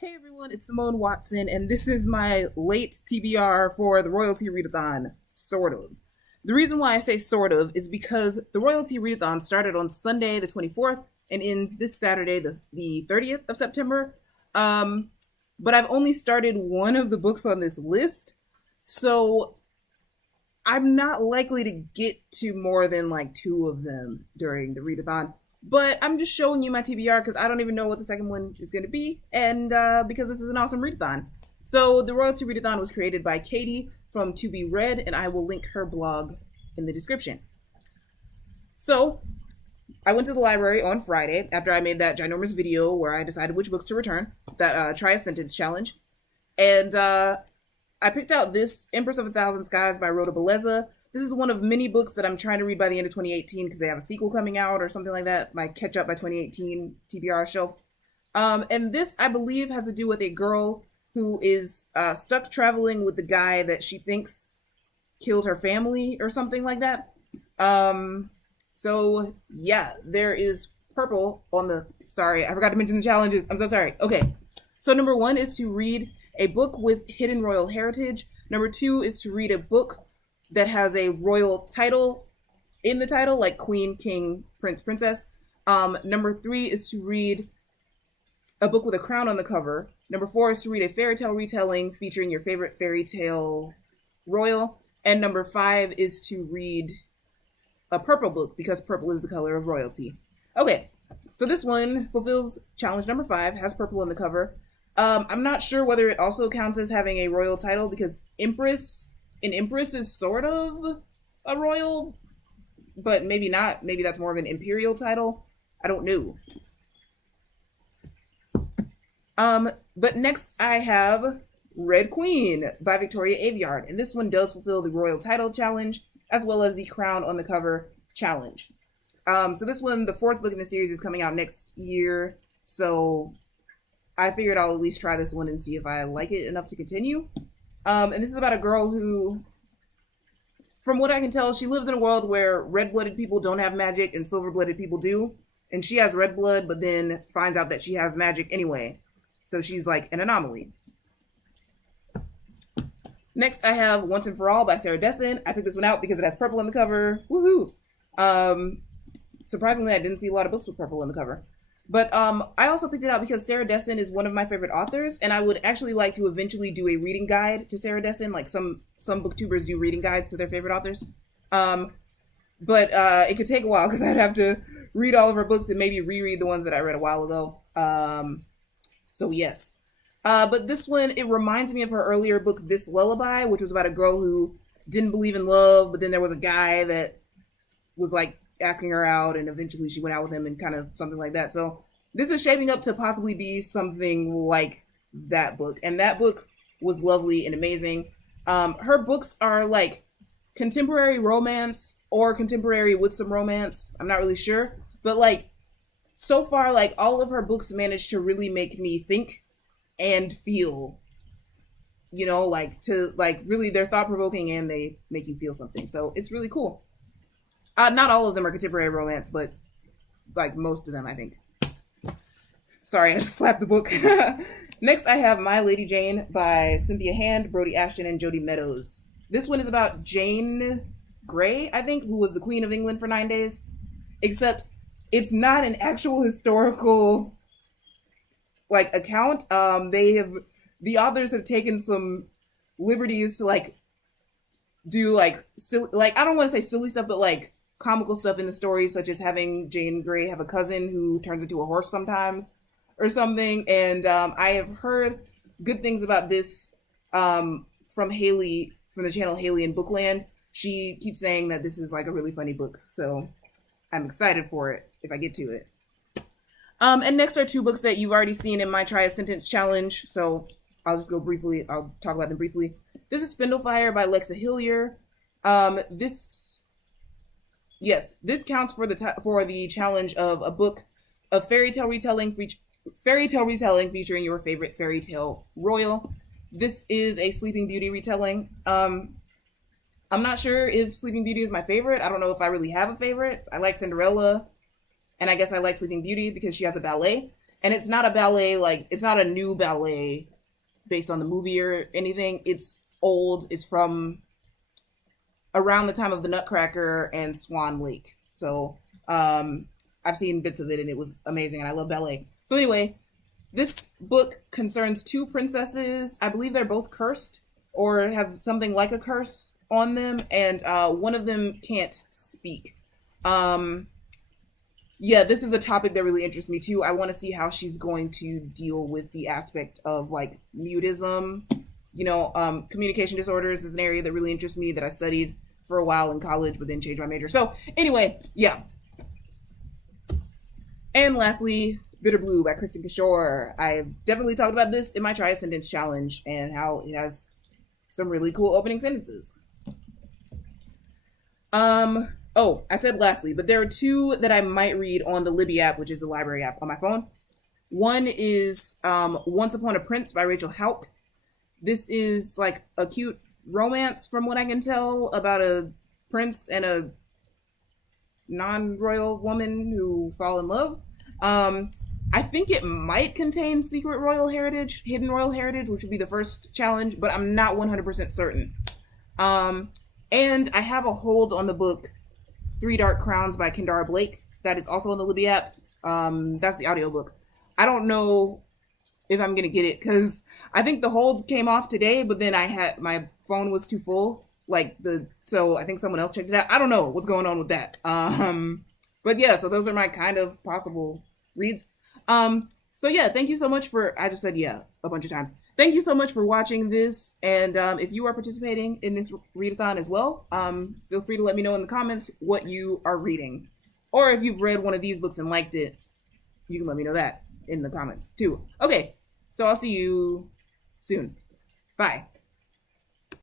Hey everyone, it's Simone Watson, and this is my late TBR for the Royalty Readathon, sort of. The reason why I say sort of is because the Royalty Readathon started on Sunday the 24th and ends this Saturday the 30th of September. But I've only started one of the books on this list, so I'm not likely to get to more than like two of them during the readathon. But I'm just showing you my TBR because I don't even know what the second one is going to be, and because this is an awesome readathon. So the Royalty Readathon was created by Katie from To Be Read, and I will link her blog in the description. So I went to the library on Friday after I made that ginormous video where I decided which books to return, that try a sentence challenge, and I picked out this Empress of a Thousand Skies by Rhoda Belleza. This is one of many books that I'm trying to read by the end of 2018 because they have a sequel coming out or something like that. My catch up by 2018 TBR shelf. And this, I believe, has to do with a girl who is stuck traveling with the guy that she thinks killed her family or something like that. So yeah, there is purple on the, sorry, I forgot to mention the challenges. I'm so sorry. Okay. So number one is to read a book with hidden royal heritage. Number two is to read a book that has a royal title in the title, like Queen, King, Prince, Princess. Number three is to read a book with a crown on the cover. Number four is to read a fairy tale retelling featuring your favorite fairy tale royal. And number five is to read a purple book because purple is the color of royalty. Okay, so this one fulfills challenge number five, has purple on the cover. I'm not sure whether it also counts as having a royal title because Empress is sort of a royal, but maybe not. Maybe that's more of an imperial title. I don't know. But next I have Red Queen by Victoria Aveyard, and this one does fulfill the royal title challenge as well as the crown on the cover challenge. So this one, the fourth book in the series, is coming out next year, so I figured I'll at least try this one and see if I like it enough to continue. And this is about a girl who, from what I can tell, she lives in a world where red-blooded people don't have magic and silver-blooded people do. And she has red blood, but then finds out that she has magic anyway. So she's like an anomaly. Next, I have Once and For All by Sarah Dessen. I picked this one out because it has purple on the cover. Woohoo! Surprisingly, I didn't see a lot of books with purple on the cover. But I also picked it out because Sarah Dessen is one of my favorite authors, and I would actually like to eventually do a reading guide to Sarah Dessen, like some booktubers do reading guides to their favorite authors. But it could take a while because I'd have to read all of her books and maybe reread the ones that I read a while ago. So yes. But this one, it reminds me of her earlier book, This Lullaby, which was about a girl who didn't believe in love, but then there was a guy that was like asking her out, and eventually she went out with him and kind of something like that. So this is shaping up to possibly be something like that book, and that book was lovely and amazing. Her books are like contemporary romance or contemporary with some romance. I'm not really sure, but like so far, like all of her books managed to really make me think and feel, you know, like to like really, they're thought-provoking and they make you feel something. So it's really cool. Not all of them are contemporary romance, but like most of them, I think. Sorry, I just slapped the book. Next, I have My Lady Jane by Cynthia Hand, Brody Ashton, and Jody Meadows. This one is about Jane Grey, I think, who was the Queen of England for 9 days. Except it's not an actual historical like account. The authors have taken some liberties to like do like silly, like I don't want to say silly stuff, but like comical stuff in the story, such as having Jane Grey have a cousin who turns into a horse sometimes or something. And I have heard good things about this from Haley, from the channel Haley in Bookland. She keeps saying that this is like a really funny book, so I'm excited for it if I get to it. And next are two books that you've already seen in my Try a Sentence challenge, so I'll just go briefly, I'll talk about them briefly. This is Spindle Fire by Lexa Hillier. This counts for the challenge of a book of fairy tale retelling featuring your favorite fairy tale royal. This is a Sleeping Beauty retelling. I'm not sure if Sleeping Beauty is my favorite. I don't know if I really have a favorite. I like Cinderella, and I guess I like Sleeping Beauty because she has a ballet. And it's not a ballet, like, it's not a new ballet based on the movie or anything. It's old. It's from around the time of the Nutcracker and Swan Lake. So I've seen bits of it and it was amazing and I love ballet. So anyway, this book concerns two princesses. I believe they're both cursed or have something like a curse on them, and one of them can't speak. Yeah, this is a topic that really interests me too. I want to see how she's going to deal with the aspect of like mutism. Communication disorders is an area that really interests me that I studied for a while in college, but then changed my major. So anyway, yeah. And lastly, Bitterblue by Kristen Kishore. I've definitely talked about this in my Try a Sentence challenge and how it has some really cool opening sentences. Oh, I said lastly, but there are two that I might read on the Libby app, which is the library app on my phone. One is Once Upon a Prince by Rachel Hauck. This is like a cute romance, from what I can tell, about a prince and a non-royal woman who fall in love. I think it might contain secret royal heritage, hidden royal heritage, which would be the first challenge, but I'm not 100% certain. And I have a hold on the book Three Dark Crowns by Kendara Blake. That is also on the Libby app. That's the audiobook. I don't know if I'm going to get it because I think the hold came off today, but then my phone was too full. So I think someone else checked it out. I don't know what's going on with that. But yeah, so those are my kind of possible reads. So yeah, thank you so much I just said yeah a bunch of times. Thank you so much for watching this. And if you are participating in this readathon as well, feel free to let me know in the comments what you are reading. Or if you've read one of these books and liked it, you can let me know that in the comments too. Okay, so I'll see you soon. Bye.